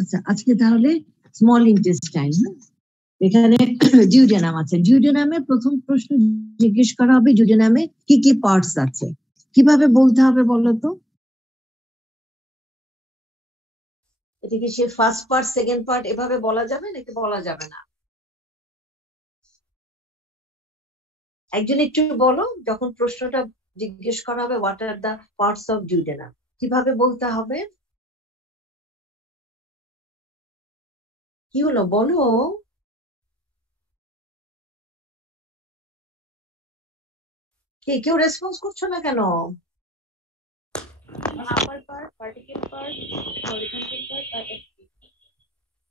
আচ্ছা, আজকে তাহলে স্মল ইন্টেস্টাইন, এখানে ডিউডেনাম আছে। ডিউডেনামে প্রথম প্রশ্ন জিজ্ঞেস করা হবে ডিউডেনামে কি কি পার্টস আছে, কিভাবে বলতে হবে বলো তো? এটা কি সে ফার্স্ট পার্ট সেকেন্ড পার্ট এভাবে বলা যাবে নাকি বলা যাবে না? একজন একটু বলো, যখন প্রশ্নটা জিজ্ঞেস করা হবে what are the parts of duodenum, কিভাবে বলতে হবে? কি হলো বলো? কেউ রেসপন্স করছো না কেন?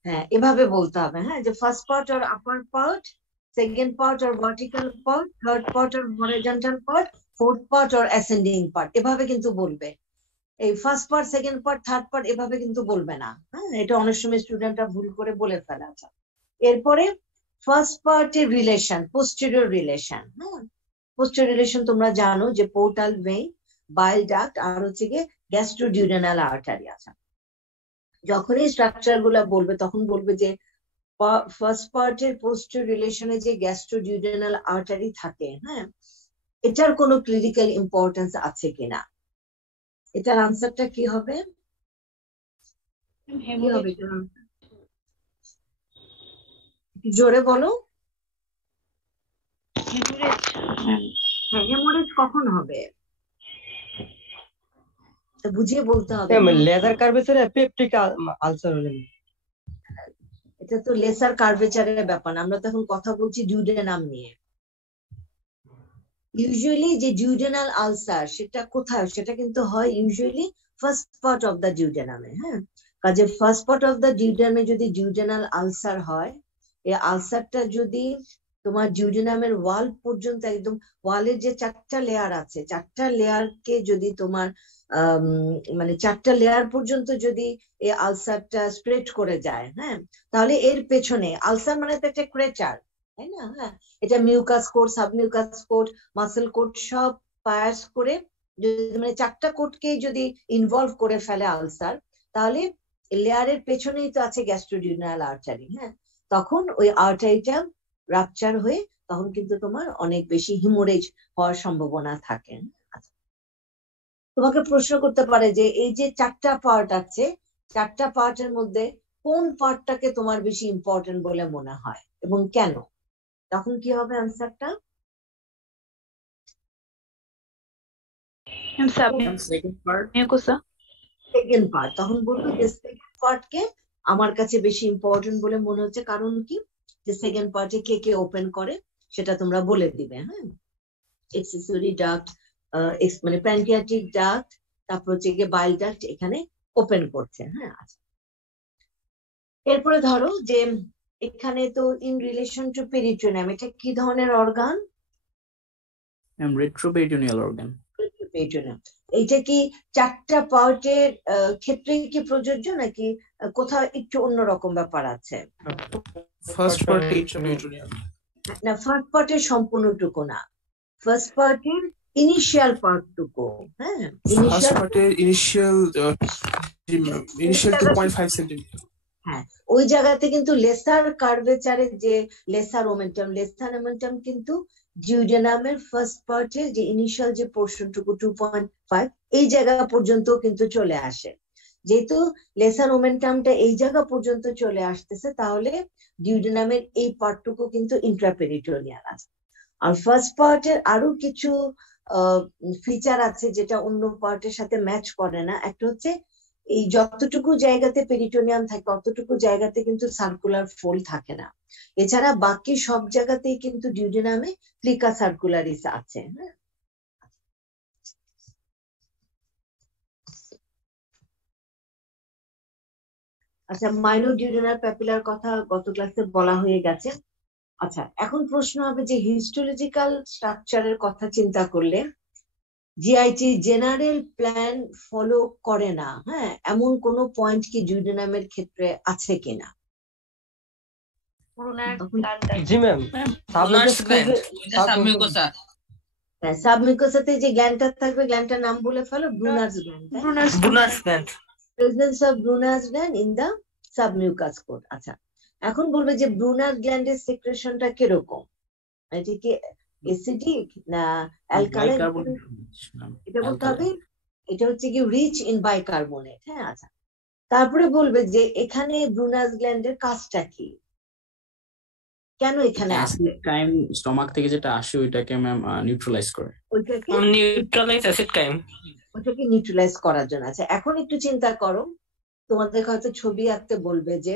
হ্যাঁ, এভাবে বলতে হবে। হ্যাঁ, যে ফার্স্ট পার্ট আর আপার পার্ট, সেকেন্ড পার্ট আর ভার্টিক্যাল পার্ট, থার্ড পার্ট আর হরিজন্টাল পার্ট, ফোর্থ পার্ট আর অ্যাসেন্ডিং পার্ট, এভাবে কিন্তু বলবে। এই first part, second part, third part এভাবে কিন্তু বলবে না। হ্যাঁ, এটা অনেক সময় স্টুডেন্টরা ভুল করে বলে ফেলা যায়। এরপরে ফার্স্ট পার্টের রিলেশন, পোস্টেরিয়র রিলেশন। হ্যাঁ, পোস্টেরিয়র রিলেশন তোমরা জানো যে পোর্টাল ভেইন, বাইল ডাক্ট আর হচ্ছে গিয়ে গ্যাস্ট্রোডিউডেনাল আর্টারি আছে। যখন এই স্ট্রাকচার গুলা বলবে তখন বলবে যে ফার্স্ট পার্টের পোস্টেরিয়র রিলেশনে যে গ্যাস্ট্রোডিউডেনাল আর্টারি থাকে, হ্যাঁ, এটার কোনো ক্লিনিক্যাল ইম্পর্টেন্স আছে কিনা। এটার আনসারটা কি হবে? জোরে বলো। হেমোরেজ কখন হবে বুঝিয়ে বলতে হবে। লেজার কার্ভেচারে পেপটিক আলসার হলে এটা তো লেসার কার্ভেচারের ব্যাপার না, আমরা তো এখন কথা বলছি ডিউডেনাম নিয়ে। ইউজুয়ালি যে ডিউডেনাল আলসার সেটা কোথায়, সেটা কিন্তু হয় usually first part of the ডিউডেনামে। হ্যাঁ, কাজে ফার্স্ট পার্ট অফ দ্য ডিউডেনামে যদি ডিউডেনাল আলসার হয়, এই আলসারটা যদি তোমার ডিউডেনামের ওয়াল পর্যন্ত, একদম ওয়ালের যে 4টা লেয়ার আছে, 4টা লেয়ারকে যদি তোমার মানে 4টা লেয়ার পর্যন্ত যদি এই আলসারটা স্প্রেড করে যায়, হ্যাঁ, তাহলে এর পেছনে আলসার মানে তো একটা ক্রেচার, তাই না? হ্যাঁ, এটা mucous coat, submucous coat, muscle coat সব পায়াস করে যদি মানে 4টা কোটকে যদি ইনভলভ করে ফেলে আলসার, তাহলে লেয়ারের পেছনেই তো আছে গ্যাস্ট্রোডিউডেনাল আর্টারি। হ্যাঁ, তখন ওই আর্টারিটা রাপচার হয়ে তখন কিন্তু তোমার অনেক বেশি হিমোরেজ হওয়ার সম্ভাবনা থাকে। তোমাকে প্রশ্ন করতে পারে যে এই যে 4টা পার্ট আছে, 4টা পার্টের মধ্যে কোন পার্টটাকে তোমার বেশি ইম্পর্টেন্ট বলে মনে হয় এবং কেন? তখন কি হবে আনসারটা? Second part. তখন বলবো যে সেকেন্ড পার্টকে আমার কাছে বেশি ইম্পর্টেন্ট বলে মনে হচ্ছে, কারণ কি, যে সেকেন্ড পার্টে কে কে ওপেন করে সেটা তোমরা বলে দিবে। হ্যাঁ, এক্সেসরি ডাক্ট, মানে প্যানক্রিয়াটিক ডাক্ট, তারপর হচ্ছে গিয়ে বাইল ডাক্ট এখানে ওপেন করছে। হ্যাঁ, আচ্ছা। এরপরে ধরো যে এখানে তো ইন রিলেশন টু পেরিটোনিয়াম, এটা কি ধরনের অর্গান? Retroperitoneal organ. পেরিটোনিয়াম এইটা কি 4টা পার্টের ক্ষেত্রে কি প্রযোজ্য নাকি কোথাও একটু অন্যরকম ব্যাপার আছে? ফার্স্ট পার্ট রেট্রোপেরিটোনিয়াল না, ফার্স্ট পার্টের সম্পূর্ণটুকু না, ফার্স্ট পার্টের ইনিশিয়াল পার্টটুকু। হ্যাঁ, ফার্স্ট পার্টের ইনিশিয়াল 2.5 সেন্টিমিটার। হ্যাঁ, ওই জায়গাতে কিন্তু লেসার কার্ভেচারের যে লেসার ওমেন্টাম কিন্তু ডিউডেনামের ফার্স্ট পার্টের যে ইনিশিয়াল যে পোর্শনটুকু 2.5 এই জায়গা পর্যন্ত কিন্তু চলে আসে। যেহেতু লেসার ওমেন্টামটা এই জায়গা পর্যন্ত চলে আসতেছে, তাহলে ডিউডেনামের এই পার্টটুকু কিন্তু ইন্ট্রাপেরিটোনিয়াল আছে। আর ফার্স্ট পার্টের আরো কিছু ফিচার আছে যেটা অন্য পার্টের সাথে ম্যাচ করে না। একটা হচ্ছে এই যতটুকু জায়গাতে পেরিটোনিয়াম থাকে অতটুকু জায়গাতে কিন্তু সার্কুলার ফোল্ড থাকে না। এছাড়া বাকি সব জায়গাতেই কিন্তু ডিউডেনামে প্লিকা সার্কুলারিস আছে। হ্যাঁ, আচ্ছা, মাইনর ডিউডেনাল প্যাপিলার কথা গত ক্লাসে বলা হয়ে গেছে। আচ্ছা, এখন প্রশ্ন হবে যে হিস্টোলজিক্যাল স্ট্রাকচারের কথা চিন্তা করলে জিআইটি জেনারেল প্ল্যান ফলো করে না, হ্যাঁ, এমন কোন পয়েন্ট কি ডিউডেনামের ক্ষেত্রে আছে কিনা? সাবমিউকোসাতে যে গ্ল্যান্ডটা থাকবে, গ্ল্যান্ডটার নাম বলে ফেলো, Brunner's gland. Presence of Brunner's gland in the submucous coat. আচ্ছা, এখন বলবে যে ব্রুনার গ্ল্যান্ডের সেক্রেশনটা কিরকম, এটা কি অ্যাসিডিক না অ্যালকালাইন, Bicarbonate. এটা বলতে হবে। Alkaline. এটা হচ্ছে কি রিচ ইন বাইকার্বনেট। হ্যাঁ, আচ্ছা, তারপরে বলবে যে এখানে ব্রুনাস গ্ল্যান্ডের কাজটা কি, কেন এখানে আসে, অ্যাসিড কাইম স্টমাক থেকে যেটা আসে ওইটাকে ম্যাম নিউট্রালাইজ করে। ওইটাকে নিউট্রালাইজ অ্যাসিড কাইম। ওটাকে নিউট্রালাইজ করার জন্য। আচ্ছা, এখন একটু চিন্তা করো, তোমাদের হয়তো ছবি আঁকতে বলবে যে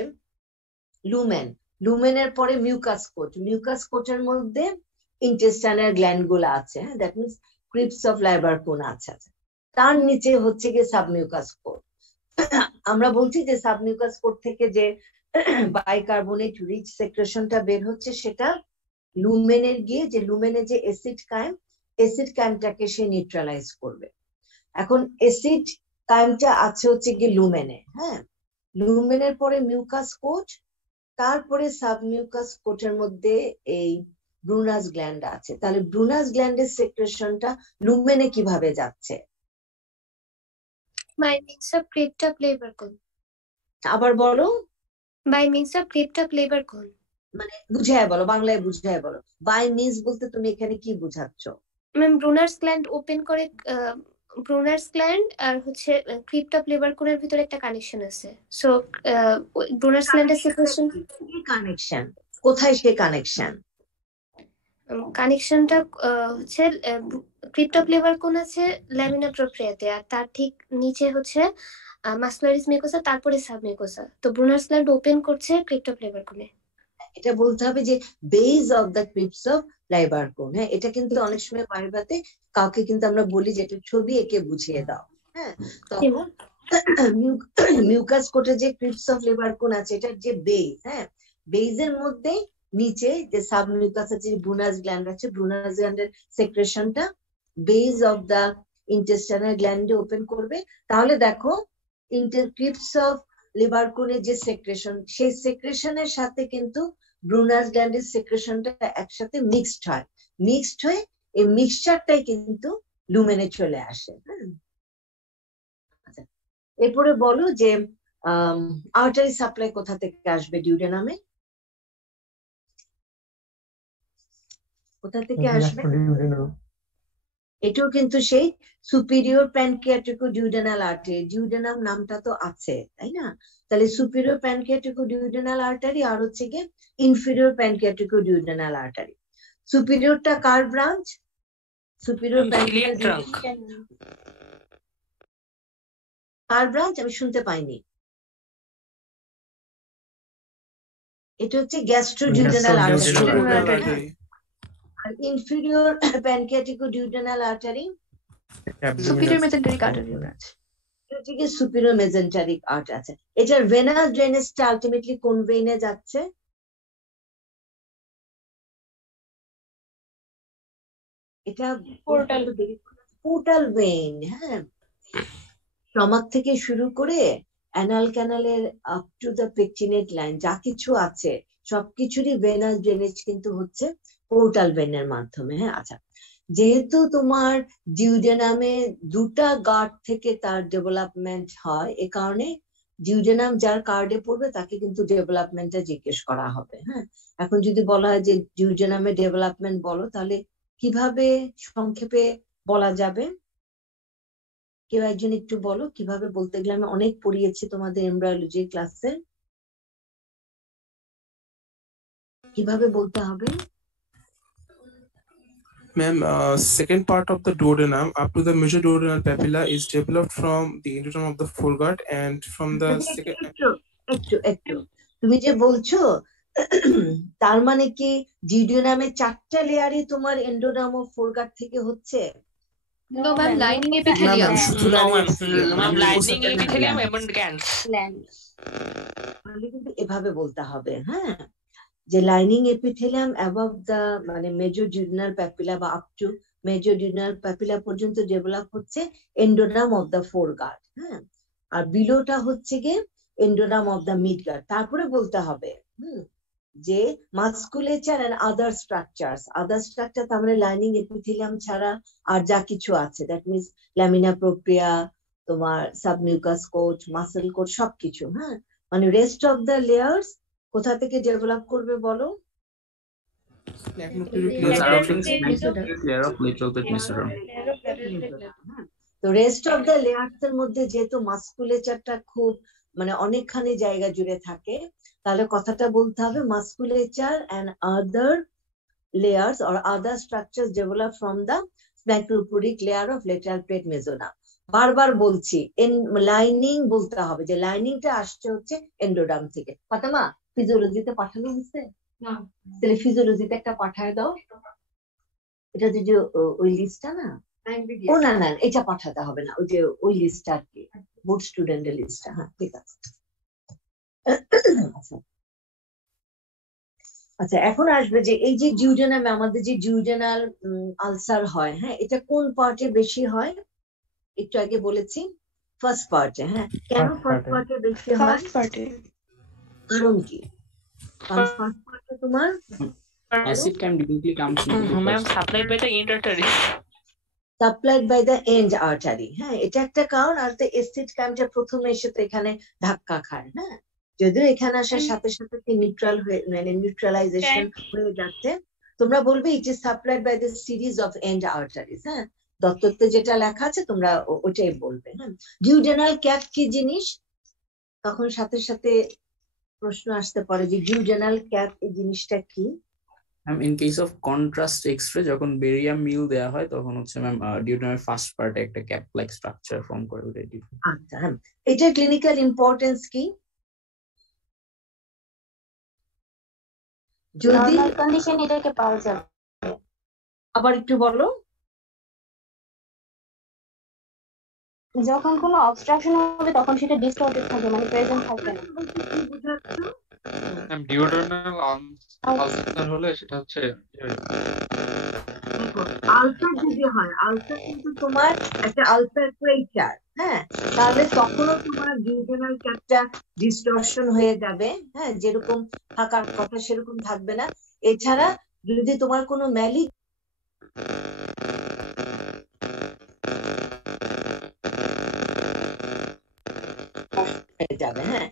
লুমেন, লুমেনের পরে মিউকাস কোট, মিউকাস কোটের মধ্যে ইন্টেস্টাইনাল গ্ল্যান্ড গুলো আছে, হ্যাঁ, দ্যাট মিনস ক্রিপস অফ লাইবারকুন আছে। তার নিচে হচ্ছে গিয়ে সাবমিউকাস কোট। আমরা বলছি যে সাবমিউকাস কোট থেকে যে বাইকার্বনেট রিচ সেক্রেশনটা বের হচ্ছে সেটা লুমেনের গিয়ে যে লুমেনের যে অ্যাসিড কাইমটাকে সে নিউট্রালাইজ করবে। এখন অ্যাসিড কাইমটা আছে হচ্ছে গিয়ে লুমেনে, হ্যাঁ, লুমেনের পরে মিউকাস কোট, তারপরে সাবমিউকাস কোটের মধ্যে এই ব্রুনাস গ্ল্যান্ড আছে। তাহলে ব্রুনাস গ্ল্যান্ডের সেক্রেশনটা লুমেনে কিভাবে যাচ্ছে? By means of crypta Lebercon. আবার বলো, By means of crypta Lebercon. মানে বুঝায় বলো, বাংলায় বুঝায় বলো। বাই মিন্স বলতে তুমি এখানে কি বুঝাচ্ছ? ম্যাম ব্রুনার্স গ্ল্যান্ড ওপেন করে, ব্রুনার্স গ্ল্যান্ড আর হচ্ছে ক্রিপ্টা প্লেবারকনের ভিতরে একটা কানেকশন আছে। সো ব্রুনার্স গ্ল্যান্ডের সেপারেশন, কানেকশন কোথায়, সে কানেকশনটা হচ্ছে ক্রিপ্টা প্লেবারকন আছে ল্যামিনা প্রোপ্রিয়াতে, আর তার ঠিক নিচে হচ্ছে মাসকুলারিস মিউকোসা, তারপরে সাবমিউকোসা। তো ব্রুনার্স গ্ল্যান্ড ওপেন করছে ক্রিপ্টা প্লেবারকনে। এটা বলতে হবে যে base of the crypts of Lieberkuhn. হ্যাঁ, এটা কিন্তু অনেক সময় পারিবাতে কাউকে কিন্তু আমরা বলি যে এটা ছবি এঁকে বুঝিয়ে দাও। হ্যাঁ, তখন মিউকাস কোটে যে ক্রিপস অফ লাইবারকুন আছে এটার যে বেস, হ্যাঁ, বেসের মধ্যে নিচে যে সাবমিউকাস আছে, ব্রুনাস গ্ল্যান্ড আছে, ব্রুনাস গ্ল্যান্ডের সেক্রেশনটা বেস অফ দ্য ইন্টেস্টাইনাল গ্ল্যান্ডে ওপেন করবে। তাহলে দেখো ক্রিপস অফ লিবারকুনের যে সেক্রেশন, সেই সেক্রেশনের সাথে কিন্তু ব্রুনাস গ্ল্যান্ডের সেক্রেশনটা একসাথে মিক্সড হয়ে এই মিক্সচারটাই কিন্তু লুমেনে চলে আসে। আচ্ছা, এরপরে বলো যে আর্টারি সাপ্লাই কোথা থেকে আসবে ডিউডেনামে, কোথা থেকে আসবে? এটাও কিন্তু সেই superior pancreaticoduodenal artery, duodenum নামটা তো আছে তাই না? তাহলে সুপিরিয়র প্যানক্রিয়াটিকো ডিউডেনাল আর্টারি আর হচ্ছে গিয়ে ইনফিরিয়র প্যানক্রিয়াটিকো ডিউডেনাল আর্টারি। সুপিরিয়রটা কার ব্রাঞ্চ? সুপিরিয়র কার ব্রাঞ্চ? আমি শুনতে পাইনি। এটা হচ্ছে গ্যাস্ট্রোডিউডেনাল আর্টারি। আর inferior pancreaticoduodenal artery superior mesenteric artery branch. Superior mesenteric artery আছে। এটার ভেনাস ড্রেনেজটা আলটিমেটলি কোন ভেইনে যাচ্ছে? এটা পোর্টাল ভেইন। হ্যাঁ, স্টমাক থেকে শুরু করে অ্যানাল ক্যানালের up to the pectinate line যা কিছু আছে সবকিছুরই ভেনাস ড্রেনেজ কিন্তু হচ্ছে পোর্টাল ভেইনের মাধ্যমে। হ্যাঁ, আচ্ছা, যেহেতু তোমার ডিউডেনামে দুটা গার্ড থেকে তার ডেভেলপমেন্ট হয়, এ কারণে ডিউডেনাম যার কার্ডে পড়বে তাকে কিন্তু ডেভেলপমেন্টটা জিজ্ঞেস করা হবে। হ্যাঁ, এখন যদি বলা হয় যে ডিউডেনামে ডেভেলপমেন্ট বলো, তাহলে কিভাবে সংক্ষেপে বলা যাবে? কেউ একজন একটু বলো কিভাবে বলতে গেলে, আমি অনেক পড়িয়েছি তোমাদের এমব্রায়োলজি ক্লাসে, কিভাবে বলতে হবে? Ma'am, second part of the duodenum up to the major duodenal papilla is developed from the endoderm of the foregut and from the second. একটু তুমি যে বলছো তার মানে কি ডিউডেনামে 4টা লেয়ারই তোমার এন্ডোডার্ম ও ফোরগাট থেকে হচ্ছে? No, ma'am, lining epithelium. Lining epithelium এবং গ্ল্যান্ডস। কিন্তু এভাবে বলতে হবে, হ্যাঁ, যে লাইনিং এপিথেলিয়াম অ্যাবভ দা মানে মেজর ডিউডেনাল প্যাপিলা বা up to major duodenal papilla পর্যন্ত ডেভেলপ হচ্ছে এন্ডোডার্ম অফ দা ফোরগাট। হ্যাঁ, আর বিলোটা হচ্ছে গিয়ে এন্ডোডার্ম অফ দা মিডগাট। তারপরে বলতে হবে যে মাসকুলেচার এন্ড আদার স্ট্রাকচার তার মানে লাইনিং এপিথেলিয়াম ছাড়া আর যা কিছু আছে, দ্যাট মিনস ল্যামিনা প্রোপ্রিয়া, তোমার সাবমিউকাস কোট, মাসল কোট, সবকিছু। হ্যাঁ, মানে রেস্ট অফ দ্য লেয়ার্স কোথা থেকে ডেভেলপ করবে বলো? layer of lateral plate mesoderm. তো রেস্ট অফ দ্য লেয়ার্স এর মধ্যে যেহেতু মাসকুলেচারটা খুব মানে অনেকখানি জায়গা জুড়ে থাকে, তাহলে কথাটা বলতে হবে musculature and other layers or other structures develop from the sphenoportic layer of lateral plate mesoderm. বারবার বলছি লাইনিং বলতে হবে, যে লাইনিংটা আসছে হচ্ছে এন্ডোডার্ম থেকে। ফাতেমা ফিজিওলজিতে পাঠানো হচ্ছে না, তাহলে ফিজিওলজিতে একটা পাঠায় দাও। এটা যে ওই লিস্টটা না, ও না না এটা পাঠাতে হবে না, ওই যে ওই লিস্টটা আর কি, বোর্ড স্টুডেন্টের লিস্টটা। হ্যাঁ ঠিক আছে। আচ্ছা আচ্ছা, এখন আসবে যে এই যে ডিউডেনামে আমাদের যে ডিউডেনাল আলসার হয়, হ্যাঁ এটা কোন পার্টে বেশি হয়? একটু আগে বলেছি ফার্স্ট পার্টে। হ্যাঁ কেন ফার্স্ট পার্টে বেশি হয়? কারণ কি? ফার্স্ট পার্টে তোমার Acid can directly comes into the Ma'am, first. supplied by the end artery. Supplied by the end artery. হ্যাঁ এটা একটা কারণ। আর তো এসিড কামটা প্রথমে এসে তো এখানে ধাক্কা খায়। হ্যাঁ যদিও এখানে আসার সাথে সাথে নিউট্রাল হয়ে মানে নিউট্রালাইজেশন হয়ে যাচ্ছে, তোমরা বলবে it is supplied by the series of end arteries. হ্যাঁ দত্ততে যেটা লেখা আছে তোমরা ওটাই বলবে। হ্যাঁ ডিউডেনাল ক্যাপ কি জিনিস? তখন সাথে সাথে প্রশ্ন আসতে পারে যে ডিউডেনাল ক্যাপ এই জিনিসটা কি? In case of contrast X-ray, যখন বেরিয়াম মিল দেয়া হয় তখন হচ্ছে ম্যাম ডিউডেনামের ফার্স্ট পার্টে একটা ক্যাপ লাইক স্ট্রাকচার ফর্ম করে ওটা। আচ্ছা হ্যাঁ, এটা ক্লিনিক্যাল ইম্পর্টেন্স কি? যদি কন্ডিশন এটাকে পাওয়া যাবে। আবার একটু বলো। যখন কোনো অবস্ট্রাকশন হবে তখন সেটা ডিসটর্টেড থাকবে, মানে প্রেজেন্ট থাকবে না। ডিউডেনাল আলসার হলে সেটা হচ্ছে আলসার যদি হয়, আলসার কিন্তু তোমার একটা আলসার ক্রেটার। হ্যাঁ তাহলে তখনও তোমার ডিউডেনাল ক্যাপটা ডিস্টরশন হয়ে যাবে। হ্যাঁ যেরকম থাকার কথা সেরকম থাকবে না। এছাড়া যদি তোমার কোনো ম্যালিক হয়ে যাবে, হ্যাঁ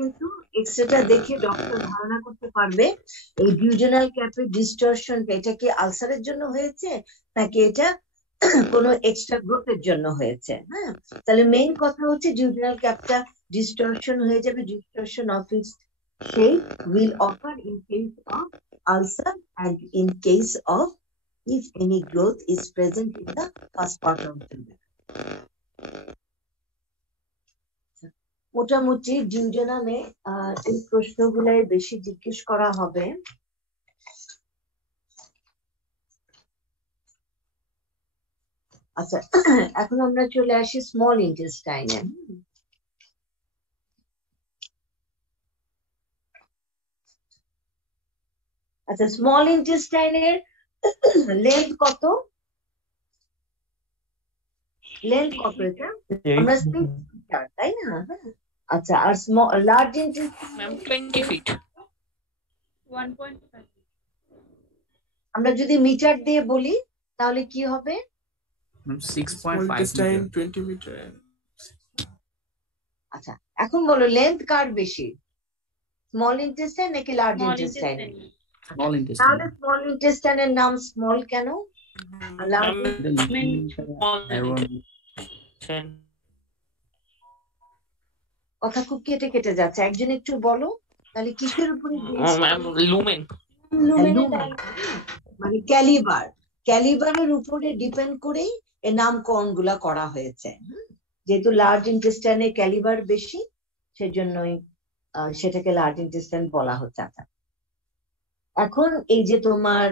কিন্তু এক্সরেটা দেখে ডক্টর ধারণা করতে পারবে এই ডিউডেনাল ক্যাপের ডিস্টরশনটা এটা কি আলসারের জন্য হয়েছে নাকি এটা কোনো এক্সট্রা গ্রোথের জন্য হয়েছে। হ্যাঁ তাহলে মেইন কথা হচ্ছে ডিউডেনাল ক্যাপটা ডিস্টরশন হয়ে যাবে। Distortion of its shape will occur in case of ulcer and in case of if any growth is present in the first part of the neck. মোটামুটি ডিউডেনামে এই প্রশ্নগুলাই বেশি জিজ্ঞেস করা হবে। আচ্ছা এখন আমরা চলে আসি স্মল ইন্টেস্টাইনে। আচ্ছা স্মল ইন্টেস্টাইনের লেন্থ কত? লেন্থ কত এটা? আমরা 6 মিটার তাই না? আচ্ছা আর small large intestine Ma'am, 20 feet. 1.5 আমরা যদি মিটার দিয়ে বলি তাহলে কি হবে? 6.5 20 meter. আচ্ছা এখন বলো লেন্থ কার বেশি, স্মল ইন্টেস্টাইন নাকি লার্জ ইন্টেস্টাইন? স্মল তাহলে ইন্টেস্টাইন। স্মল ইন্টেস্টাইনের নাম স্মল কেন? লার্জ কথা খুব কেটে কেটে যাচ্ছে, একজন একটু বলো তাহলে কিসের উপরে Ma'am, lumen. মানে ক্যালিবার, ক্যালিবারের উপরে ডিপেন্ড করেই এর নামকরণ গুলা করা হয়েছে। যেহেতু লার্জ ইন্টেস্টাইনে ক্যালিবার বেশি সেজন্যই সেটাকে লার্জ ইন্টেস্টাইন বলা হচ্ছে। এখন এই যে তোমার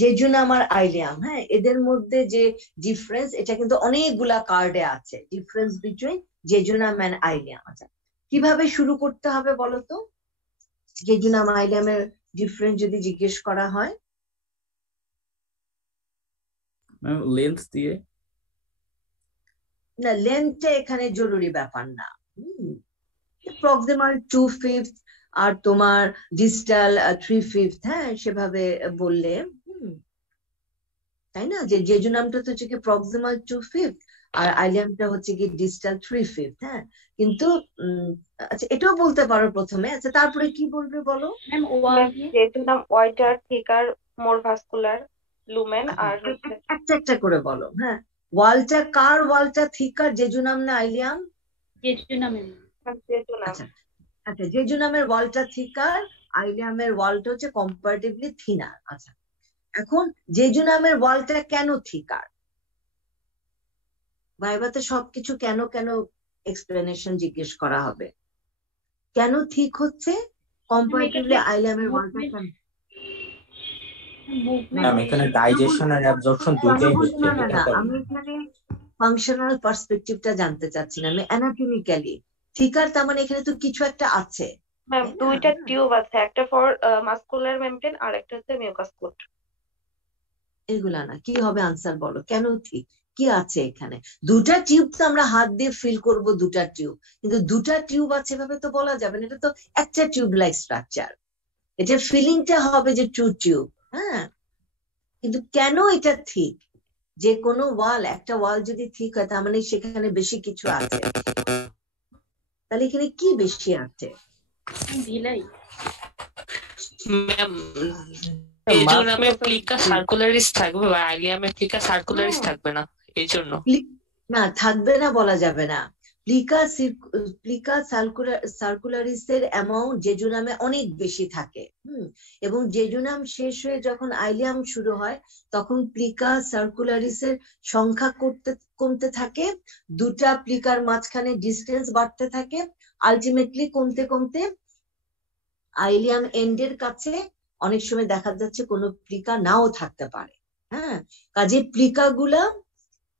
জেজুনাম আর আইলিয়াম, হ্যাঁ এদের মধ্যে যে ডিফারেন্স এটা কিন্তু অনেকগুলা কার্ডে আছে, difference between jejunum and ileum. আচ্ছা কিভাবে শুরু করতে হবে বলো তো? জেজুনাম আইলিয়ামের ডিফারেন্স যদি জিজ্ঞেস করা হয়? ম্যাম লেন্থ দিয়ে। না লেন্থটা এখানে জরুরি ব্যাপার না। প্রক্সিমাল 2/5 আর তোমার ডিস্টাল 3/5, হ্যাঁ সেভাবে বললে তাই না? যে জেজুনামটা তো হচ্ছে কি প্রক্সিমাল 2/5 আর আইলিয়ামটা হচ্ছে কি ডিস্টাল 3/5, হ্যাঁ। কিন্তু আচ্ছা এটাও বলতে পারো প্রথমে, আচ্ছা তারপরে কি বলবে বলো। জেজুনাম ওয়াইডার থিকার মোর ভাস্কুলার লুমেন আর একটা একটা করে বলো, হ্যাঁ। ওয়ালটা কার ওয়ালটা থিকার, জেজুনাম না আইলিয়াম? আচ্ছা আচ্ছা, জেজুনামের ওয়ালটা থিকার, আইলিয়ামের ওয়ালটা হচ্ছে কম্পারেটিভলি থিনার। আচ্ছা এখন জেজুনামের ওয়ালটা কেন থিকার? ভাইবাতে সবকিছু কেন কেন এক্সপ্লেনেশন জিজ্ঞেস করা হবে। কেন ঠিক হচ্ছে কম্পারেটিভলি আইলিয়ামের ওয়ালটা কেন? এখানে ডাইজেশন আর অ্যাবজর্পশন দুটোই হচ্ছে। না আমি এখানে ফাংশনাল পার্সপেক্টিভটা জানতে চাচ্ছি না, আমি অ্যানাটমিক্যালি থিকার, তার মানে এখানে তো কিছু একটা আছে। ম্যাম দুইটা টিউব আছে, একটা ফর মাসকুলার মেমব্রেন আর একটা হচ্ছে মিউকাস কোট। এগুলা না, কি হবে আনসার বলো, কেন ঠিক কি আছে এখানে? দুটা টিউব তো আমরা হাত দিয়ে ফিল করব, দুটা টিউব, কিন্তু দুটা টিউব আছে ভাবে তো বলা যাবে না, এটা তো একটা টিউব লাইক স্ট্রাকচার, এটা ফিলিংটা হবে যে টু টিউব, হ্যাঁ। কিন্তু কেন এটা ঠিক? যে কোনো ওয়াল, একটা ওয়াল যদি ঠিক হয় তার মানে সেখানে বেশি কিছু আছে, তাহলে এখানে কি বেশি আছে? ম্যাম জেজুনামে প্লিকা সার্কুলারিস থাকবে বা আইলিয়ামে প্লিকা সার্কুলারিস থাকবে না, এই জন্য। না থাকবে না বলা যাবে না, প্লিকা সার্কুলারিসের অ্যামাউন্ট জেজুনামে অনেক বেশি থাকে, এবং জেজুনাম শেষ হয়ে যখন আইলিয়াম শুরু হয় তখন প্লিকা সার্কুলারিসের সংখ্যা কমতে থাকে, দুটা প্লিকার মাঝখানে ডিস্টেন্স বাড়তে থাকে, আলটিমেটলি কমতে কমতে আইলিয়াম এন্ডের কাছে অনেক সময় দেখা যাচ্ছে কোনো প্লিকা নাও থাকতে পারে, হ্যাঁ। কাজে প্লিকা গুলা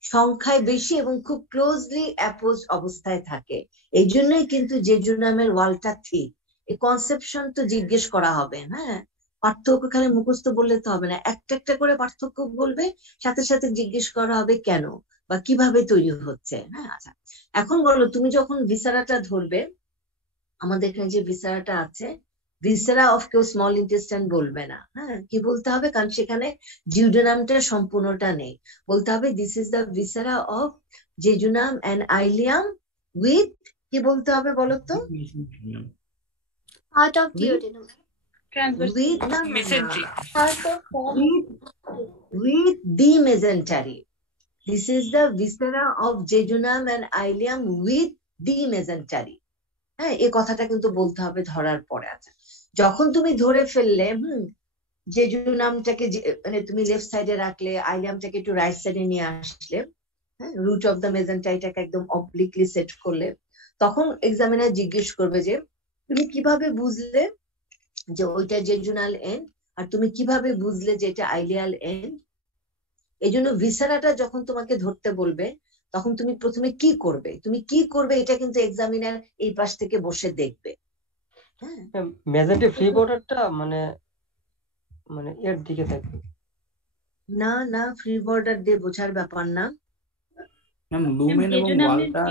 সংখ্যায় বেশি এবং খুব ক্লোজলি অ্যাপোজ অবস্থায় থাকে, এই জন্যই কিন্তু জেজুনামের ওয়ালটা ঠিক। এই কনসেপশন তো জিজ্ঞেস করা হবে, হ্যাঁ। পার্থক্য খালি মুখস্থ বললে তো হবে না, একটা একটা করে পার্থক্য বলবে, সাথে সাথে জিজ্ঞেস করা হবে কেন বা কিভাবে তৈরি হচ্ছে, হ্যাঁ। আচ্ছা এখন বলো, তুমি যখন ভিসারাটা ধরবে, আমাদের এখানে যে ভিসারাটা আছে, ভিসেরা অফ কেউ স্মল ইন্টেস্টাইন বলবে না, হ্যাঁ। কি বলতে হবে, কারণ সেখানে জিউডেনামটা সম্পূর্ণটা নেই, বলতে হবে this is the viscera of jejunum and ileum with, কি বলতে হবে বলো তো? পার্ট অফ ডিওডেনাম উইথ না mesentery, with the mesentery, this is the viscera of jejunum and ileum with the mesentery, হ্যাঁ। এই কথাটা কিন্তু বলতে হবে ধরার পরে। আছে যখন তুমি ধরে ফেললে, জেজুনামটাকে মানে তুমি লেফট সাইডে রাখলে, আইলিয়ামটাকে একটু রাইট সাইডে নিয়ে আসলে, হ্যাঁ, রুট অফ দ্য মেজেন্টাইটাকে একদম অবলিকলি সেট করলে, তখন এক্সামিনার জিজ্ঞেস করবে যে তুমি কিভাবে বুঝলে যে ওইটা জেজুনাল এন্ড, আর তুমি কিভাবে বুঝলে যে এটা আইলিয়াল এন্ড। এই জন্য ভিসারাটা যখন তোমাকে ধরতে বলবে তখন তুমি প্রথমে কি করবে, এটা কিন্তু এক্সামিনার এই পাশ থেকে বসে দেখবে, হ্যাঁ। মেজেন্টি ফ্রি বর্ডারটা মানে মানে এর দিকে থাকবে না না, ফ্রি বর্ডার দিয়ে বোঝার ব্যাপার না, ম্যাম লুমেন এবং ওয়ালটা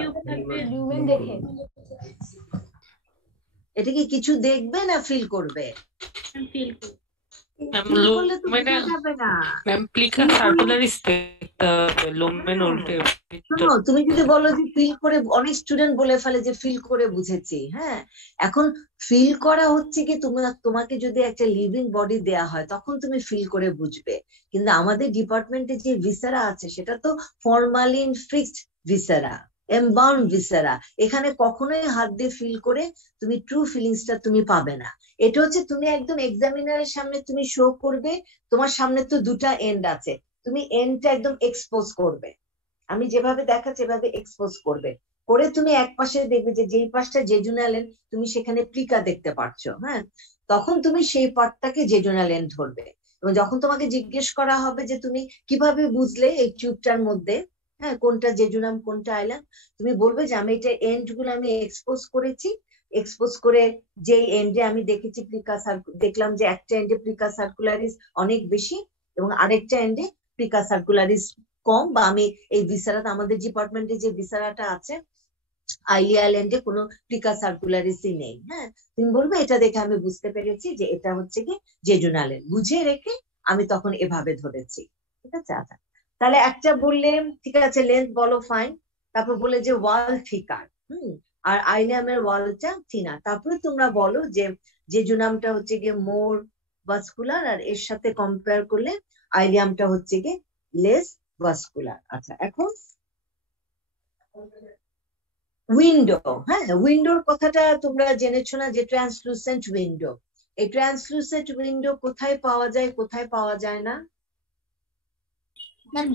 লুমেন দেখে এটা কি কিছু দেখবে না ফিল করবে? ফিল করলে তো বোঝা যাবে না। ম্যাম প্লিকা সার্কুলারিস দেখতে হবে, লুমেন উল্টে। শোনো, তুমি যদি বলো যে ফিল করে, অনেক স্টুডেন্ট বলে ফেলে যে ফিল করে বুঝেছি, হ্যাঁ। এখন ফিল করা হচ্ছে কি, তোমাকে যদি একটা লিভিং বডি দেয়া হয় তখন তুমি ফিল করে বুঝবে, কিন্তু আমাদের ডিপার্টমেন্টে যে ভিসেরা আছে সেটা তো ফরমালিন ফিক্সড ভিসেরা, এমবাউন্ড ভিসেরা, এখানে কখনোই হাত দিয়ে ফিল করে তুমি ট্রু ফিলিংসটা তুমি পাবে না। এটা হচ্ছে তুমি একদম এক্সামিনারের সামনে তুমি শো করবে, তোমার সামনে তো দুটা এন্ড আছে, তুমি এন্ডটা একদম এক্সপোজ করবে, আমি যেভাবে দেখাচ্ছি এভাবে এক্সপোজ করবে, করে তুমি এক পাশে দেখবে যে যেই পাশটা জেজুনাল এন্ড তুমি সেখানে প্লিকা দেখতে পাচ্ছো, হ্যাঁ। তখন তুমি সেই পার্টটাকে জেজুনাল এন্ড ধরবে, এবং যখন তোমাকে জিজ্ঞেস করা হবে যে তুমি কিভাবে বুঝলে এই টিউবটার মধ্যে, হ্যাঁ, কোনটা জেজুনাম কোনটা আইলাম, তুমি বলবে যে আমি এটা এন্ড গুলো আমি এক্সপোজ করেছি, এক্সপোজ করে যে এন্ডে আমি দেখেছি দেখলাম যে একটা এন্ডে প্লিকা সার্কুলারিস অনেক বেশি এবং আরেকটা এন্ডে প্লিকা সার্কুলারিস কম, বা আমি এই ভিসারাটা, আমাদের ডিপার্টমেন্টে যে ভিসারাটা আছে আইলিয়াল এন্ডে কোনো প্লিকা সার্কুলারিসই নেই, হ্যাঁ। তুমি বলবে এটা দেখে আমি বুঝতে পেরেছি যে এটা হচ্ছে কি জেজুনাল এন্ড, বুঝে রেখে আমি তখন এভাবে ধরেছি, ঠিক আছে। আচ্ছা তাহলে একটা বললে ঠিক আছে লেন্থ বলো ফাইন, তারপর বলে যে ওয়াল থিকার, আর আইলিয়ামের ওয়ালটা থিনার। তারপরে তোমরা বলো যে জেজুনামটা হচ্ছে গিয়ে মোর ভাস্কুলার, আর এর সাথে কম্পেয়ার করলে আইলিয়ামটা হচ্ছে গিয়ে লেস ভাস্কুলার। আচ্ছা, এখন উইন্ডো, হ্যাঁ উইন্ডোর কথাটা তোমরা জেনেছো না, যে ট্রান্সলুসেন্ট উইন্ডো। এই ট্রান্সলুসেন্ট উইন্ডো কোথায় পাওয়া যায়, কোথায় পাওয়া যায় না?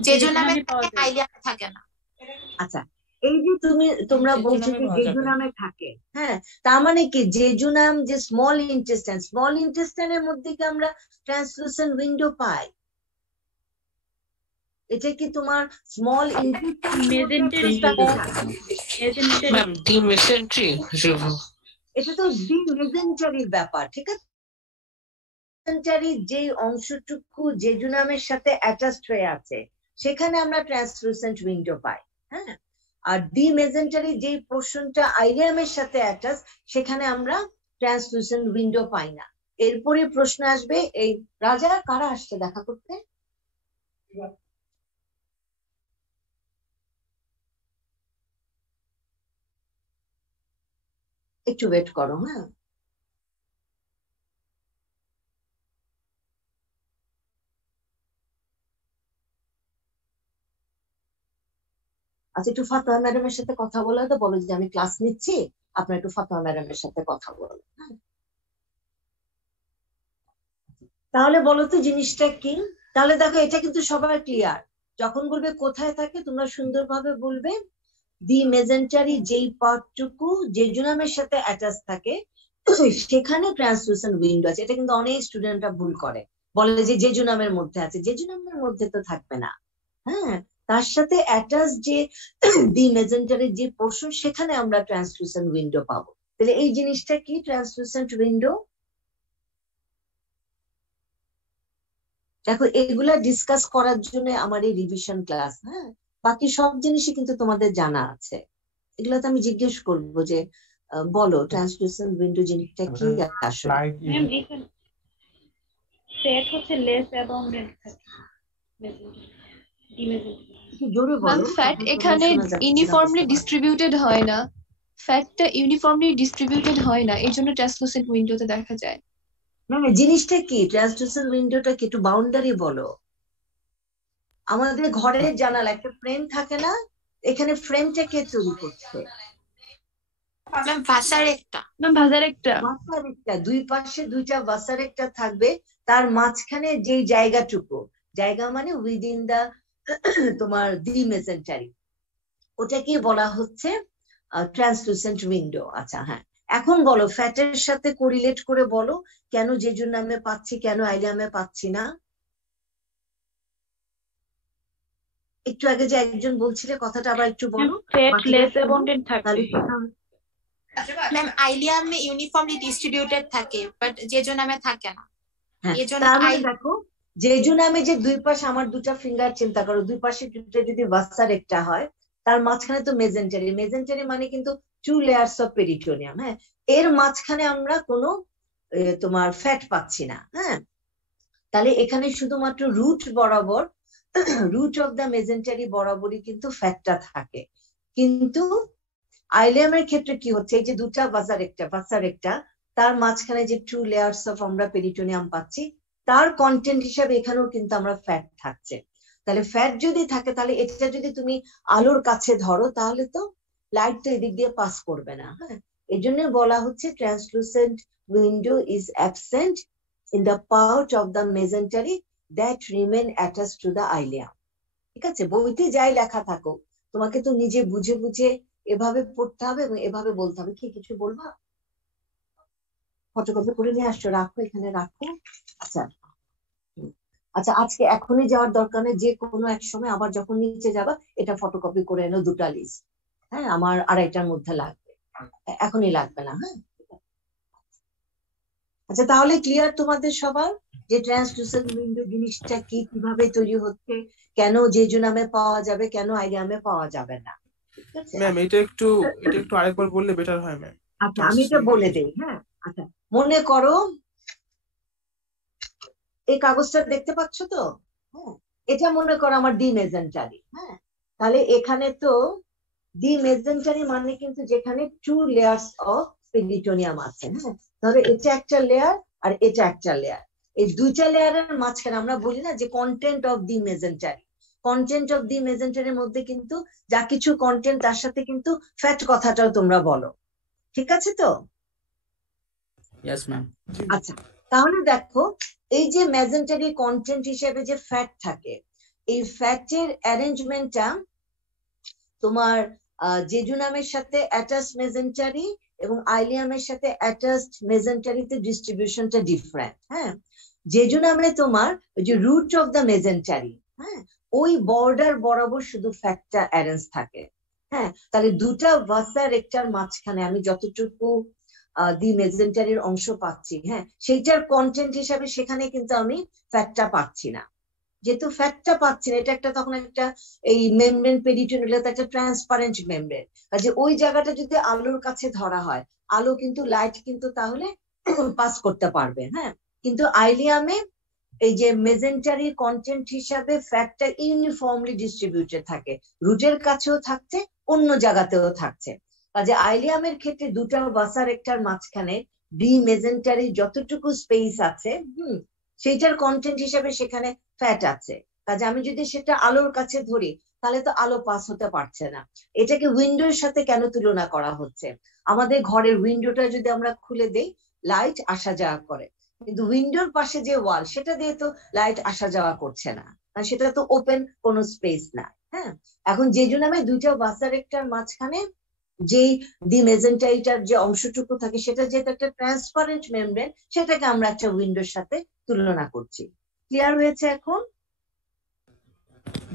জেজুনামে থাকে, আইলিয়ামে থাকে না। আচ্ছা, এই যে তোমরা বলছো যে জেজুনামে থাকে, হ্যাঁ তার মানে কি জেজুনাম যে স্মল ইন্টেস্টাইনের মধ্যে কি আমরা ট্রান্সলুসেন্ট উইন্ডো পাই? এটা কি তোমার স্মল এটা তো ডিমেজেন্টারির ব্যাপার, ঠিক আছে? যে অংশটুকু জেজুনামের সাথে অ্যাটাচড হয়ে আছে সেখানে আমরা ট্রান্সলুসেন্ট উইন্ডো পাই, হ্যাঁ। আর ডিমেজেন্টারি যে পোর্শনটা আইলিয়ামের সাথে অ্যাটাচ সেখানে আমরা ট্রান্সলুসেন্ট উইন্ডো পাই না। এরপরে প্রশ্ন আসবে, এই রাজা কারা আসছে দেখা করতে? একটু ওয়েট করো, হ্যাঁ। আচ্ছা, একটু ফাতেমা ম্যাডামের সাথে কথা বলে তো বলো যে আমি ক্লাস নিচ্ছি, আপনার একটু ফাতেমা ম্যাডামের সাথে কথা বলো, হ্যাঁ। তাহলে বলো তো জিনিসটা কি? তাহলে দেখো এটা কিন্তু সবার ক্লিয়ার। যখন বলবে কোথায় থাকে তোমরা সুন্দরভাবে বলবে দি মেজেন্টারি যেই পার্টটুকু জেজুনামের সাথে অ্যাটাচ থাকে সেখানে ট্রান্সলুসেন্ট উইন্ডো আছে। এটা কিন্তু অনেক স্টুডেন্টরা ভুল করে, বলে যে জেজুনামের মধ্যে আছে, জেজুনামের মধ্যে তো থাকবে না, হ্যাঁ তার সাথে অ্যাটাচ যে দি মেজেন্টারি যে পোর্শন সেখানে আমরা ট্রান্সলুসেন্ট উইন্ডো পাবো। তাহলে এই জিনিসটা কি ট্রান্সলুসেন্ট উইন্ডো? দেখো এগুলা ডিসকাস করার জন্য আমার এই রিভিশন ক্লাস, হ্যাঁ বাকি সব জিনিসই কিন্তু তোমাদের জানা আছে। এগুলো তো আমি জিজ্ঞেস করবো যে বলো ট্রান্সলুসেন্ট উইন্ডো জিনিসটা কি আসলে? সেট হচ্ছে লেস অ্যাবাউন্ডেড থাকে, জোরে বলো। ফ্যাট এখানে ইউনিফর্মলি ডিস্ট্রিবিউটেড হয় না, ফ্যাটটা ইউনিফর্মলি ডিস্ট্রিবিউটেড হয় না, এই জন্য ট্রান্সলুসেন্ট উইন্ডোতে দেখা যায়। না জিনিসটা কি ট্রান্সলুসেন্ট উইন্ডোটা কি একটু বাউন্ডারি বলো। আমাদের ঘরের জানালা একটা ফ্রেম থাকে না, এখানে ফ্রেমটা কে তৈরি করছে? দুই পাশে দুইটা ভাসারেক্টা থাকবে, তার মাঝখানে যে জায়গাটুকু, জায়গা মানে উইদিন দা তোমার দি মেজেন্টারি, ওটাকে বলা হচ্ছে ট্রান্সলুসেন্ট উইন্ডো। আচ্ছা হ্যাঁ, এখন বলো ফ্যাটের সাথে কোরিলেট করে বলো কেন জেজুনামে পাচ্ছি, কেন আইলিয়ামে পাচ্ছি না? একটু আগে যে একজন বলছিলে কথাটা আবার একটু বলো। ফ্যাট লেস অ্যাবাউন্ডেড থাকে, ম্যাম আইলিয়ামে ইউনিফর্মলি ডিস্ট্রিবিউটেড থাকে বাট জেজুনামে থাকে না। এজন্য দেখো জেজুনামে যে দুই পাশে, আমার দুটা ফিঙ্গার চিন্তা করো, দুই পাশে যদি ভাসারেক্টা হয় তার মাঝখানে তো মেজেন্টারি, মেজেন্টারি মানে কিন্তু 2 লেয়ার্স অফ পেরিটোনিয়াম, হ্যাঁ এর মাঝখানে আমরা কোনো তোমার ফ্যাট পাচ্ছি না, হ্যাঁ তাহলে এখানে শুধুমাত্র রুট বরাবর, রুট অফ দা মেজেন্টারি বরাবরই কিন্তু ফ্যাটটা থাকে। কিন্তু আইলিয়ামের ক্ষেত্রে কি হচ্ছে, এই যে দুটা ভাসারেক্টা তার মাঝখানে যে 2 লেয়ার্স অফ আমরা পেরিটোনিয়াম পাচ্ছি, তার কন্টেন্ট হিসাবে এখানেও কিন্তু আমরা ফ্যাট থাকছে। তাহলে ফ্যাট যদি থাকে তাহলে এটা যদি তুমি আলোর কাছে ধরো তাহলে তো লাইট তো এদিক দিয়ে পাস করবে না, হ্যাঁ এই জন্য বলা হচ্ছে translucent window is absent in the part of the mesentery that remain attached to the ileum. ঠিক আছে, বইতে যাই লেখা থাকুক তোমাকে তো নিজে বুঝে বুঝে এভাবে পড়তে হবে এবং এভাবে বলতে হবে। কি কিছু বলবা? ফটোকপি করে নিয়ে আসছো, রাখো এখানে রাখো। আচ্ছা আচ্ছা, আজকে এখনই যাওয়ার দরকার নেই, যে কোনো এক সময় আবার যখন নিচে যাবা এটা ফটোকপি করে এনো, দুটা লিস্ট, হ্যাঁ আমার 2:30টার মধ্যে লাগবে, এখনই লাগবে না, হ্যাঁ আচ্ছা তাহলে ক্লিয়ার তোমাদের সবার যে ট্রান্সলুসেন্ট উইন্ডো জিনিসটা কি, কিভাবে তৈরি হচ্ছে, কেন জেজুনামে পাওয়া যাবে, কেন আইলিয়ামে পাওয়া যাবে না? ম্যাম এটা একটু আরেকবার বললে বেটার হয় ম্যাম। আচ্ছা আমি এটা বলে দেই, হ্যাঁ আচ্ছা মনে করো এই কাগজটা দেখতে পাচ্ছ তো, হ্যাঁ এটা মনে করো আমার ডি মেজেন্টারি, হ্যাঁ, তাহলে এখানে তো ডি মেজেন্টারি মানে কিন্তু যেখানে 2 লেয়ার্স অফ পেরিটোনিয়াম আছে, হ্যাঁ, তবে এটা একটা লেয়ার আর এটা একটা লেয়ার, এই দুইটা লেয়ারের মাঝখানে আমরা বলি না যে content of the mesentery, content of the মেজেন্টারির মধ্যে কিন্তু যা কিছু কন্টেন্ট তার সাথে কিন্তু ফ্যাট কথাটাও তোমরা বলো, ঠিক আছে তো? Yes ma'am. আচ্ছা, তাহলে দেখো এই যে মেজেন্টারি কন্টেন্ট হিসেবে যে ফ্যাট থাকে, এই ফ্যাটের অ্যারেঞ্জমেন্টটা তোমার জেজুনামের সাথে অ্যাটাচ মেজেন্টারি এবং আইলিয়ামের সাথে অ্যাটাচড মেজেন্টারিতে ডিস্ট্রিবিউশনটা ডিফারেন্ট, হ্যাঁ। জেজুনামে তোমার ওই যে রুট অফ দ্য মেজেন্টারি, হ্যাঁ, ওই বর্ডার বরাবর শুধু ফ্যাটটা অ্যারেঞ্জ থাকে, হ্যাঁ। তাহলে দুটা ভাসা রেক্টার মাঝখানে আমি যতটুকু দি মেজেন্টারির অংশ পাচ্ছি, হ্যাঁ, সেইটার কন্টেন্ট হিসাবে সেখানে কিন্তু আমি ফ্যাটটা পাচ্ছি না, যেহেতু ফ্যাটটা পাচ্ছি না, এটা একটা তখন একটা এই মেমব্রেন পেরিটোনিয়াল একটা ট্রান্সপারেন্ট মেমব্রেন, কাজে ওই জায়গাটা যদি আলোর কাছে ধরা হয়, আলো কিন্তু লাইট কিন্তু তাহলে পাস করতে পারবে, হ্যাঁ। কিন্তু আইলিয়ামে এই যে মেজেন্টারি কন্টেন্ট হিসাবে ফ্যাটটা ইউনিফর্মলি ডিস্ট্রিবিউটেড থাকে, রুটের কাছেও থাকছে, অন্য জায়গাতেও থাকছে, কাজে আইলিয়ামের ক্ষেত্রে দুটা ভাসা রেক্টার মাঝখানে ডি মেজেন্টারি যতটুকু স্পেস আছে, সেইটার কন্টেন্ট হিসাবে সেখানে ফ্যাট আছে, কাজে আমি যদি সেটা আলোর কাছে ধরি তাহলে তো আলো পাস হতে পারছে না। এটাকে উইন্ডোর সাথে কেন তুলনা করা হচ্ছে? আমাদের ঘরের উইন্ডোটা যদি আমরা খুলে দেই, লাইট আসা যাওয়া করে, কিন্তু উইন্ডোর পাশে যে ওয়াল সেটা দিয়ে তো লাইট আসা যাওয়া করছে না, কারণ সেটা তো ওপেন কোনো স্পেস না, হ্যাঁ। এখন জেজুনামে দুইটা ভাসা রেক্টার মাঝখানে যে ডি মেজেন্টারিটার যে অংশটুকু থাকে সেটা যেহেতু একটা ট্রান্সপারেন্ট মেমব্রেন, সেটাকে আমরা একটা উইন্ডোর সাথে তুলনা করছি। ক্লিয়ার হয়েছে এখন?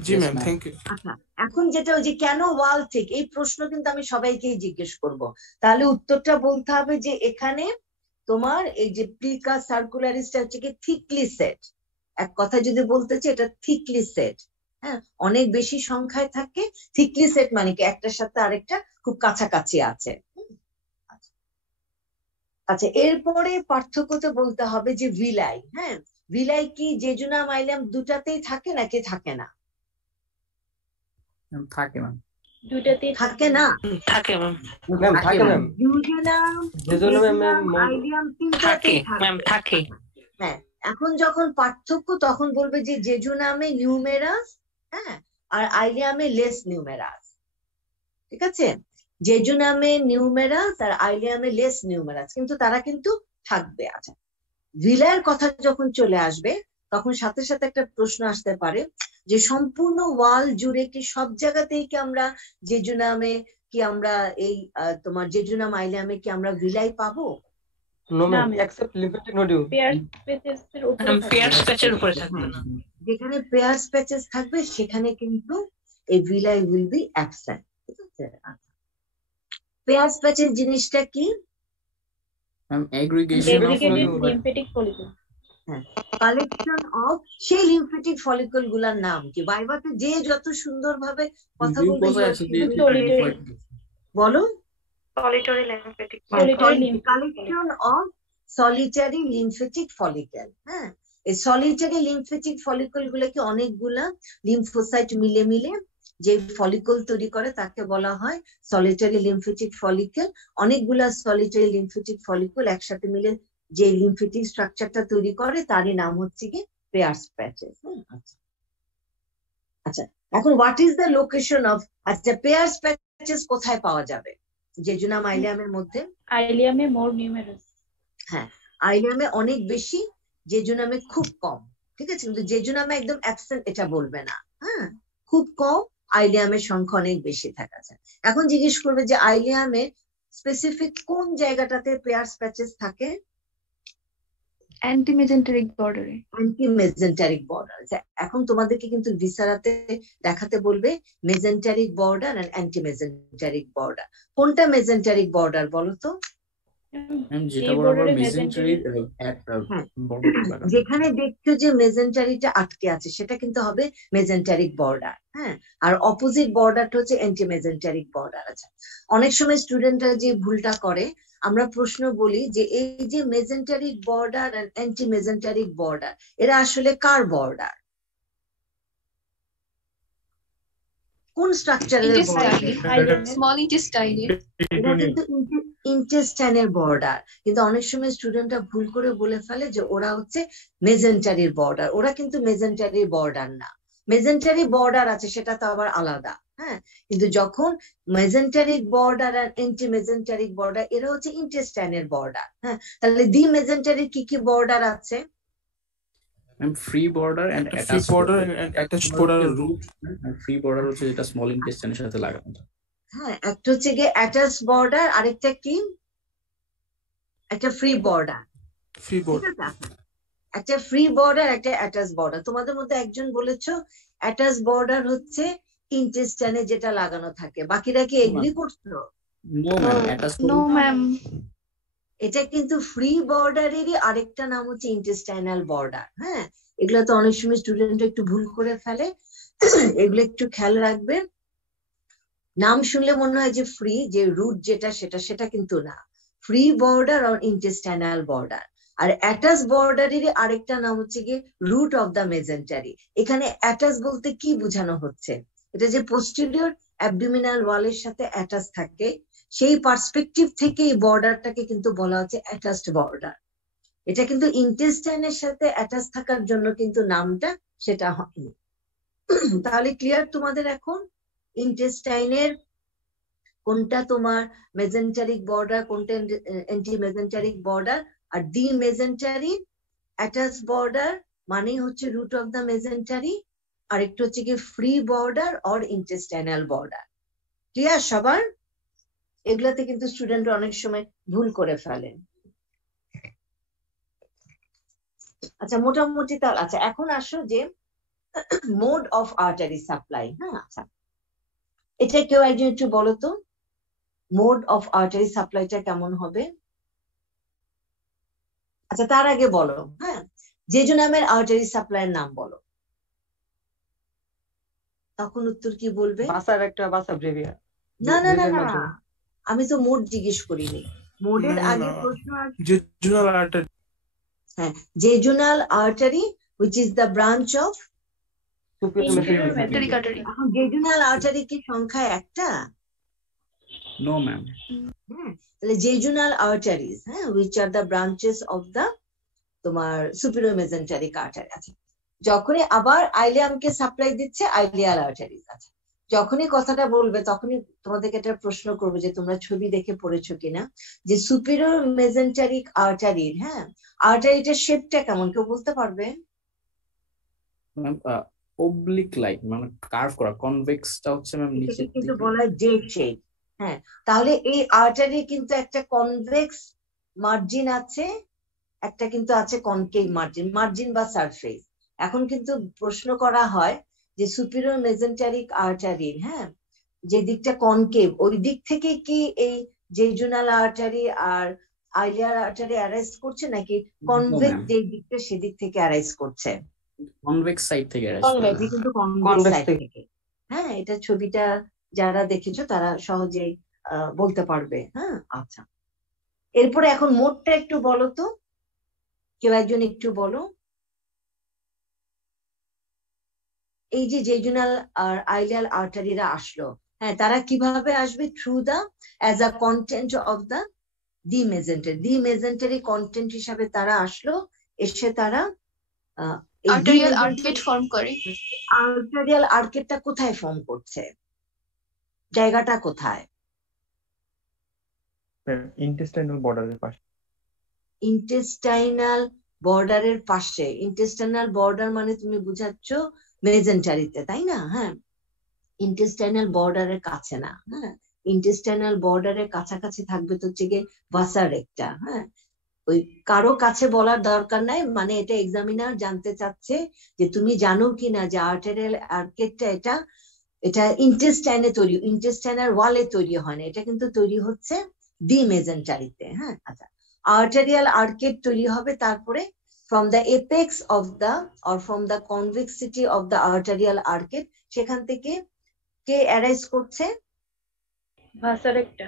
জি ম্যাম, থ্যাংক ইউ। আচ্ছা, এখন যেটা ওই যে কেন ওয়াল ঠিক, এই প্রশ্ন কিন্তু আমি সবাইকেই জিজ্ঞেস করব, তাহলে উত্তরটা বলতে হবে যে এখানে তোমার এই যে প্লিকা সার্কুলারিসটা হচ্ছে কি থিকলি সেট, এক কথা যদি বলতে চাই এটা থিকলি সেট, হ্যাঁ, অনেক বেশি সংখ্যায় থাকে। থিকলি সেট মানে কি একটার সাথে আরেকটা খুব কাছাকাছি আছে। আচ্ছা, এরপরে পার্থক্যতে বলতে হবে যে ভিলাই, হ্যাঁ, ভিলাই কি জেজুনাম আইলিয়াম দুটাতেই থাকে নাকি থাকে না? থাকে ম্যাম, দুটাতেই থাকে না? থাকে ম্যাম, ম্যাম থাকে ম্যাম, জেজুনাম আইলিয়াম থাকে তিনটাতেই ম্যাম, থাকে। হ্যাঁ, এখন যখন পার্থক্য তখন বলবে যে জেজুনামে নিউমেরাস, হ্যাঁ, আর আইলিয়ামে লেস নিউমেরাস, ঠিক আছে? জেজুনামে নিউমেরাস আর আইলিয়ামে লেস নিউমেরাস, কিন্তু তারা কিন্তু থাকবে। আচ্ছা, ভিলাইয়ের কথা যখন চলে আসবে তখন সাথে সাথে একটা প্রশ্ন আসতে পারে যে সম্পূর্ণ ওয়াল জুড়ে কি সব জায়গাতেই কি আমরা জেজুনামে কি আমরা এই তোমার জেজুনাম আইলিয়ামে কি আমরা ভিলাই পাবো? No ma'am, except lymphatic nodule. Peyer স্পেচের উপরে থাকবে না, যেখানে পেয়ার স্পেচেস থাকবে সেখানে কিন্তু এই ভিলাই উইল বি অ্যাবসেন্ট, ঠিক আছে? পেয়ার স্পেচেস জিনিসটা কি? কালেকশন অফ সেই লিম্ফেটিক ফলিকল গুলার নাম কি? ভাইভাতে যে যত সুন্দর ভাবে কথা বলবে বলো, solitary lymphatic collection of solitary lymphatic follicle, হ্যাঁ। এই সলিটারি লিম্ফেটিক ফলিকল গুলাকে অনেকগুলা লিম্ফোসাইট মিলে মিলে যে ফলিকল তৈরি করে তাকে বলা হয় সলিটারি লিম্ফেটিক ফলিকল। অনেকগুলা সলিটারি লিম্ফেটিক ফলিকল একসাথে মিলে যে লিম্ফেটিক স্ট্রাকচারটা তৈরি করে তারই নাম হচ্ছে কি পেয়ার্স প্যাচেস। আচ্ছা, এখন what is the location of, আচ্ছা পেয়ার্স প্যাচেস কোথায় পাওয়া যাবে জেজুনাম আইলিয়ামের মধ্যে? আইলিয়ামে মোর নিউমেরাস, হ্যাঁ, আইলিয়ামে অনেক বেশি, জেজুনামে খুব কম, ঠিক আছে? কিন্তু জেজুনামে একদম অ্যাবসেন্ট এটা বলবে না, হ্যাঁ, খুব কম, আইলিয়ামের সংখ্যা অনেক বেশি থাকা। এখন জিজ্ঞেস করবে যে আইলিয়ামে স্পেসিফিক কোন জায়গাটাতে পেয়ার্স প্যাচেস থাকে? অ্যান্টিমেজেন্টারিক বর্ডারে। অ্যান্টিমেজেন্টারিক বর্ডার। এখন তোমাদেরকে কিন্তু ভিসারাতে দেখাতে বলবে মেজেন্টারিক বর্ডার আর অ্যান্টিমেজেন্টারিক বর্ডার। কোনটা মেজেন্টারিক বর্ডার বলো তো? যেখানে দেখছো যে মেজেন্টারিটা আটকে আছে সেটা কিন্তু হবে মেজেন্টারিক বর্ডার, হ্যাঁ, আর অপোজিট বর্ডারটা হচ্ছে অ্যান্টি মেজেন্টারিক বর্ডার। আছে অনেক সময় স্টুডেন্টরা যে ভুলটা করে, আমরা প্রশ্ন বলি যে এই যে মেজেন্টারিক বর্ডার আর অ্যান্টি মেজেন্টারিক বর্ডার এরা আসলে কার বর্ডার? কোন স্ট্রাকচারের বর্ডার? স্মল ইন্টেস্টাইনে। এটা কিন্তু ইন্টেস্টাইনের বর্ডার, কিন্তু অনেক সময় স্টুডেন্টরা ভুল করে বলে ফেলে যে ওরা হচ্ছে মেজেন্টারির বর্ডার। ওরা কিন্তু মেজেন্টারির বর্ডার না, মেজেন্টারি বর্ডার আছে সেটা তো আবার আলাদা। হ্যাঁ, কিন্তু যখন মেজেন্টারিক বর্ডার আর এন্টি মেজেন্টারিক বর্ডার, এরা হচ্ছে ইন্টেস্টাইনের বর্ডার। হ্যাঁ, তাহলে দি মেজেন্টারির কি কি বর্ডার আছে? Free border and free border and attached border root. Free border হচ্ছে যেটা স্মল ইন্টেস্টাইনের সাথে লাগানো থাকে। হ্যাঁ, একটা হচ্ছে গিয়ে অ্যাটাচ বর্ডার, আরেকটা কি? একটা ফ্রি বর্ডার। free border একটা ফ্রি বর্ডার, একটা অ্যাটাচ বর্ডার। তোমাদের মধ্যে একজন বলেছো অ্যাটাচ বর্ডার হচ্ছে ইন্টেস্টাইনে যেটা লাগানো থাকে, বাকিরা কি এগ্রি করছো? No ma'am. এটা কিন্তু ফ্রি বর্ডারেরই আরেকটা নাম হচ্ছে ইন্টেস্টাইনাল বর্ডার। হ্যাঁ, এগুলো তো অনেক সময় স্টুডেন্ট একটু ভুল করে ফেলে, এগুলো একটু খেয়াল রাখবে। নাম শুনলে মনে হয় যে ফ্রি, যে রুট যেটা সেটা কিন্তু না। ফ্রি বর্ডার আর ইন্টেস্টাইনাল বর্ডার। আর অ্যাটাচ বর্ডারেরই আরেকটা নাম হচ্ছে গিয়ে রুট অফ দ্য মেজেন্টারি। এখানে অ্যাটাচ বলতে কি বোঝানো হচ্ছে? এটা যে পোস্টেরিয়র অ্যাবডোমিনাল ওয়ালের সাথে অ্যাটাচ থাকে, সেই পার্সপেক্টিভ থেকে এই বর্ডারটাকে কিন্তু বলা হচ্ছে অ্যাটাচড বর্ডার। এটা কিন্তু ইন্টেস্টাইনের সাথে অ্যাটাচ থাকার জন্য কিন্তু নামটা সেটা হয়নি। তাহলে ক্লিয়ার তোমাদের এখন ইন্টেস্টাইনের কোনটা তোমার মেজেন্টারিক বর্ডার, কোনটা অ্যান্টি মেজেন্টারিক বর্ডার? আর দি মেজেন্টারি অ্যাটাচ বর্ডার মানে হচ্ছে রুট অফ দ্য মেজেন্টারি, আর একটু হচ্ছে কি free border or intestinal border. Clear সবার? এগুলাতে কিন্তু স্টুডেন্ট অনেক সময় ভুল করে ফেলেন। আচ্ছা, মোটামুটি তাহলে আচ্ছা এখন আসো যে মোড অফ আর্টারি সাপ্লাই। হ্যাঁ, আচ্ছা এটা কেউ একজন একটু বলো তো, মোড অফ আর্টারি সাপ্লাইটা কেমন হবে? আচ্ছা তার আগে বলো, হ্যাঁ, জেজুনামের আর্টারি সাপ্লাইয়ের নাম বলো, তখন উত্তর কি বলবে? বাসার একটা বাসা ব্রেভিয়া। না না না না, আমি তো মোড জিজ্ঞেস করিনি। মোডের আগে প্রশ্ন আছে jejunal artery। হ্যাঁ, জেজুনাল artery which is the branch of Inferior mesenteric artery। এখন জেজুনাল আর্টারি কি সংখ্যা একটা? No ma'am. তাহলে জেজুনাল আর্টারিজ, হ্যাঁ, which are the branches of the তোমার superior mesenteric artery আছে। যখনই আবার আইলিয়ামকে সাপ্লাই দিচ্ছে আইলিয়াল আর্টারিজ আছে। যখনই কথাটা বলবে তখনই তোমাদেরকে একটা প্রশ্ন করবো যে তোমরা ছবি দেখে পড়েছো কিনা, যে সুপিরিয়র মেজেন্টারিক আর্টারির, হ্যাঁ, আর্টারিটার শেপটা কেমন কেউ বলতে পারবে? অবলিক লাইক, মানে কার্ভ করা, কনভেক্সটা হচ্ছে ম্যাম নিচে কিন্তু বলা হয় জেড শেপ। হ্যাঁ, তাহলে এই আর্টারি কিন্তু একটা কনভেক্স মার্জিন আছে, একটা কিন্তু আছে কনকেভ মার্জিন বা সারফেস। এখন কিন্তু প্রশ্ন করা হয় যে সুপিরিয়র মেজেন্টারিক আর্টারির, হ্যাঁ, যে দিকটা কনকেভ, ওই দিক থেকে কি এই জেজুনাল আর্টারি আর আইলিয়ার আর্টারি অ্যারাইজ করছে, নাকি কনভেক্স যে দিকটা সেদিক থেকে অ্যারাইজ করছে? কনভেক্স সাইড থেকে কিন্তু কনভেক্স সাইড থেকে। হ্যাঁ, এটা ছবিটা যারা দেখেছো তারা সহজেই বলতে পারবে। হ্যাঁ, আচ্ছা এরপরে এখন মোডটা একটু বলো তো, কেউ একজন একটু বলো। এই যে জেজুনাল আর আইলিয়াল আর্টারিরা আসলো, হ্যাঁ, তারা কিভাবে আসবে? Through the as a content of the the mesentery. The mesentery content হিসাবে তারা আসলো, এসে তারা আর্টেরিয়াল আর্কেট ফর্ম করে। আর্টেরিয়াল আর্কেটটা কোথায় ফর্ম করছে? জায়গাটা কোথায়? ইন্টেস্টাইনাল বর্ডারের পাশে। ইন্টেস্টাইনাল বর্ডারের পাশে। ইন্টেস্টাইনাল বর্ডার মানে তুমি বুঝাচ্ছ মেজেন্টারিতে, তাই না? হ্যাঁ, ইন্টেস্টাইনাল বর্ডারের কাছে না। হ্যাঁ, ইন্টেস্টাইনাল বর্ডারের কাছাকাছি থাকবে তো হচ্ছে গিয়ে ভাসা রেক্টা। হ্যাঁ, ওই কারো কাছে বলার দরকার নাই, মানে এটা এক্সামিনার জানতে চাচ্ছে যে তুমি জানো কিনা যে আর্টেরিয়াল আর্কেটটা এটা ইন্টেস্টাইনে তৈরি, ইন্টেস্টাইনাল ওয়ালে তৈরি হয় না, এটা কিন্তু তৈরি হচ্ছে দি মেজেন্টারিতে। হ্যাঁ, আচ্ছা, আর্টেরিয়াল আর্কেট তৈরি হবে তারপরে from the apex of the or from the convexity of the arterial arcade, সেখান থেকে কে অ্যারাইজ করছে? ভাসা রেক্টা।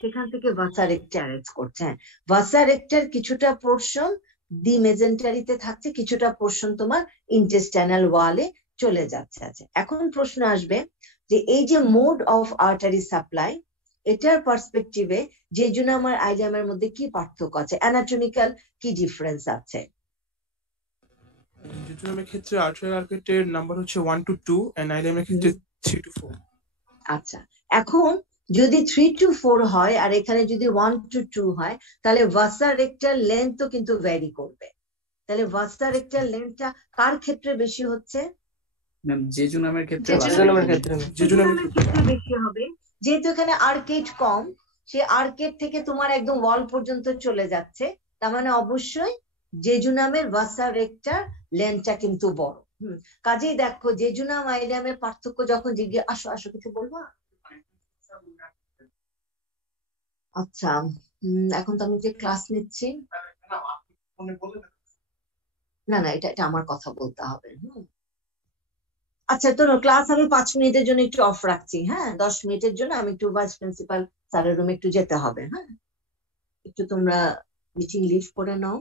সেখান থেকে ভাসা রেক্টা অ্যারাইজ করছে। ভাসা রেক্টার কিছুটা পোর্শন দি মেজেন্টারিতে থাকছে, কিছুটা পোর্শন তোমার ইন্টেস্টাইনাল ওয়ালে চলে যাচ্ছে। আছে এখন প্রশ্ন আসবে, যে এই যে মোড অফ আর্টারি সাপ্লাই, এটার পার্সপেক্টিভে জেজুনাম আর আইলিয়ামের মধ্যে কি পার্থক্য আছে, অ্যানাটমিক্যাল কি ডিফারেন্স আছে? জেজুনামের ক্ষেত্রে আর্টারি আর্কেটের নাম্বার হচ্ছে 1 to 2 and আইলিয়ামের ক্ষেত্রে 3 to 4। আচ্ছা, এখন যদি 3 to 4 হয় আর এখানে যদি 1 to 2 হয়, তাহলে ভাসা রেক্টাল লেন্থও কিন্তু ভ্যারি করবে। তাহলে ভাসা রেক্টাল লেন্থটা কার ক্ষেত্রে বেশি হচ্ছে? ম্যাম জেজুনামের ক্ষেত্রে জেজুনামের ক্ষেত্রে বেশি হবে, যেহেতু এখানে আর্কেট কম, সে আর্কেট থেকে তোমার একদম ওয়াল পর্যন্ত চলে যাচ্ছে, তার মানে অবশ্যই জেজুনামের ভাসা রেক্টার লেন্থটা কিন্তু বড়। কাজেই দেখো জেজুনাম আইলিয়ামের পার্থক্য যখন আসো আসো কিছু বলবা? আচ্ছা, এখন তো আমি যে ক্লাস নিচ্ছি, না না এটা আমার কথা বলতে হবে। আচ্ছা, তো ক্লাস আমি 5 মিনিটের জন্য একটু অফ রাখছি। হ্যাঁ, 10 মিনিটের জন্য আমি একটু ভাইস প্রিন্সিপাল স্যারের রুমে একটু যেতে হবে। হ্যাঁ, একটু তোমরা মিটিং লিভ করে নাও।